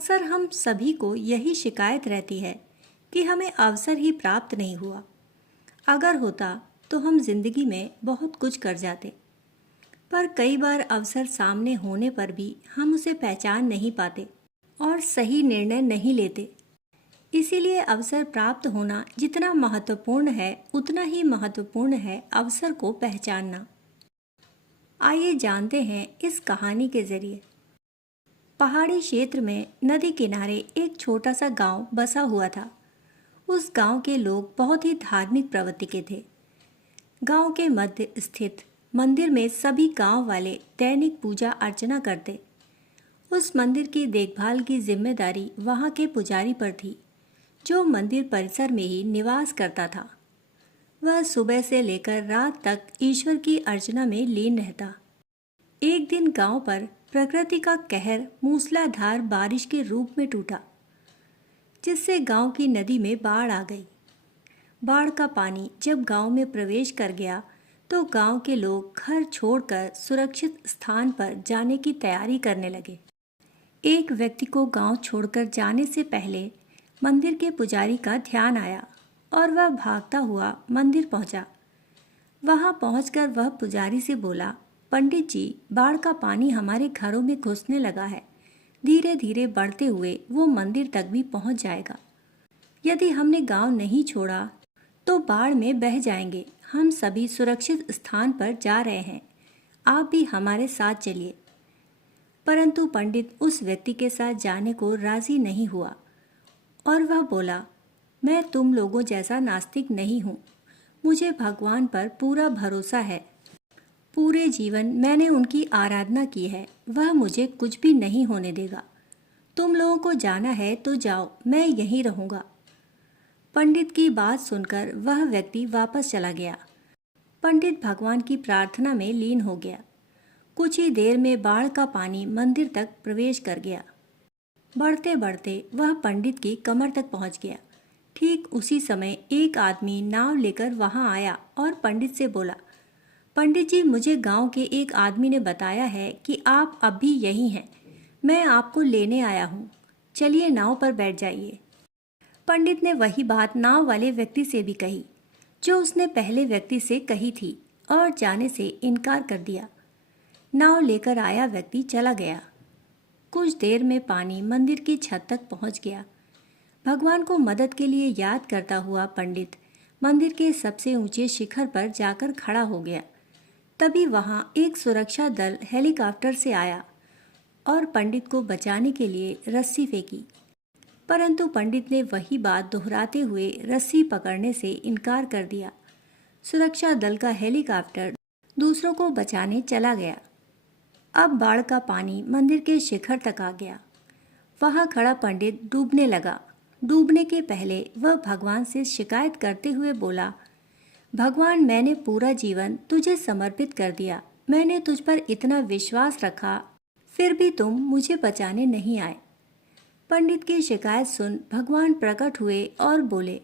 अक्सर हम सभी को यही शिकायत रहती है कि हमें अवसर ही प्राप्त नहीं हुआ। अगर होता तो हम जिंदगी में बहुत कुछ कर जाते, पर कई बार अवसर सामने होने पर भी हम उसे पहचान नहीं पाते और सही निर्णय नहीं लेते। इसीलिए अवसर प्राप्त होना जितना महत्वपूर्ण है, उतना ही महत्वपूर्ण है अवसर को पहचानना। आइए जानते हैं इस कहानी के जरिए। पहाड़ी क्षेत्र में नदी किनारे एक छोटा सा गांव बसा हुआ था। उस गांव के लोग बहुत ही धार्मिक प्रवृत्ति के थे। गांव के मध्य स्थित मंदिर में सभी गांव वाले दैनिक पूजा अर्चना करते। उस मंदिर की देखभाल की जिम्मेदारी वहां के पुजारी पर थी, जो मंदिर परिसर में ही निवास करता था। वह सुबह से लेकर रात तक ईश्वर की अर्चना में लीन रहता। एक दिन गांव पर प्रकृति का कहर मूसलाधार बारिश के रूप में टूटा, जिससे गांव की नदी में बाढ़ आ गई। बाढ़ का पानी जब गांव में प्रवेश कर गया तो गांव के लोग घर छोड़कर सुरक्षित स्थान पर जाने की तैयारी करने लगे। एक व्यक्ति को गांव छोड़कर जाने से पहले मंदिर के पुजारी का ध्यान आया और वह भागता हुआ मंदिर पहुंचा। वहां पहुंचकर वह पुजारी से बोला, पंडित जी, बाढ़ का पानी हमारे घरों में घुसने लगा है। धीरे धीरे बढ़ते हुए वो मंदिर तक भी पहुंच जाएगा। यदि हमने गांव नहीं छोड़ा तो बाढ़ में बह जाएंगे। हम सभी सुरक्षित स्थान पर जा रहे हैं, आप भी हमारे साथ चलिए। परंतु पंडित उस व्यक्ति के साथ जाने को राजी नहीं हुआ और वह बोला, मैं तुम लोगों जैसा नास्तिक नहीं हूँ। मुझे भगवान पर पूरा भरोसा है। पूरे जीवन मैंने उनकी आराधना की है, वह मुझे कुछ भी नहीं होने देगा। तुम लोगों को जाना है तो जाओ, मैं यहीं रहूँगा। पंडित की बात सुनकर वह व्यक्ति वापस चला गया। पंडित भगवान की प्रार्थना में लीन हो गया। कुछ ही देर में बाढ़ का पानी मंदिर तक प्रवेश कर गया। बढ़ते बढ़ते वह पंडित की कमर तक पहुंच गया। ठीक उसी समय एक आदमी नाव लेकर वहां आया और पंडित से बोला, पंडित जी, मुझे गांव के एक आदमी ने बताया है कि आप अब भी यहीं हैं। मैं आपको लेने आया हूँ, चलिए नाव पर बैठ जाइए। पंडित ने वही बात नाव वाले व्यक्ति से भी कही जो उसने पहले व्यक्ति से कही थी और जाने से इनकार कर दिया। नाव लेकर आया व्यक्ति चला गया। कुछ देर में पानी मंदिर की छत तक पहुंच गया। भगवान को मदद के लिए याद करता हुआ पंडित मंदिर के सबसे ऊंचे शिखर पर जाकर खड़ा हो गया। तभी वहां एक सुरक्षा दल हेलीकॉप्टर से आया और पंडित को बचाने के लिए रस्सी फेंकी, परंतु पंडित ने वही बात दोहराते हुए रस्सी पकड़ने से इनकार कर दिया। सुरक्षा दल का हेलीकॉप्टर दूसरों को बचाने चला गया। अब बाढ़ का पानी मंदिर के शिखर तक आ गया। वहां खड़ा पंडित डूबने लगा। डूबने के पहले वह भगवान से शिकायत करते हुए बोला, भगवान, मैंने पूरा जीवन तुझे समर्पित कर दिया। मैंने तुझ पर इतना विश्वास रखा, फिर भी तुम मुझे बचाने नहीं आए। पंडित की शिकायत सुन भगवान प्रकट हुए और बोले,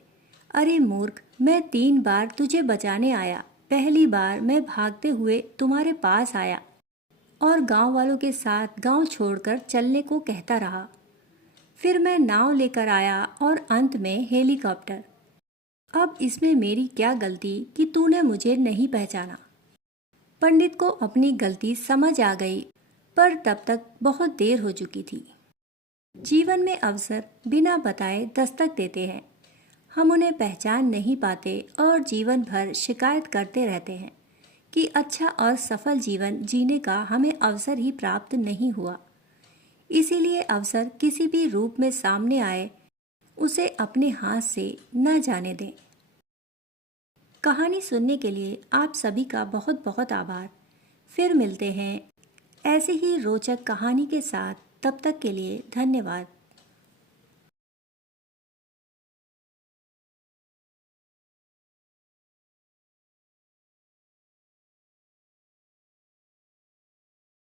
अरे मूर्ख, मैं 3 बार तुझे बचाने आया। पहली बार मैं भागते हुए तुम्हारे पास आया और गांव वालों के साथ गांव छोड़कर चलने को कहता रहा। फिर मैं नाव लेकर आया और अंत में हेलीकॉप्टर। अब इसमें मेरी क्या गलती कि तूने मुझे नहीं पहचाना। पंडित को अपनी गलती समझ आ गई, पर तब तक बहुत देर हो चुकी थी। जीवन में अवसर बिना बताए दस्तक देते हैं। हम उन्हें पहचान नहीं पाते और जीवन भर शिकायत करते रहते हैं कि अच्छा और सफल जीवन जीने का हमें अवसर ही प्राप्त नहीं हुआ। इसीलिए अवसर किसी भी रूप में सामने आए, उसे अपने हाथ से न जाने दें। कहानी सुनने के लिए आप सभी का बहुत बहुत आभार। फिर मिलते हैं ऐसे ही रोचक कहानी के साथ। तब तक के लिए धन्यवाद।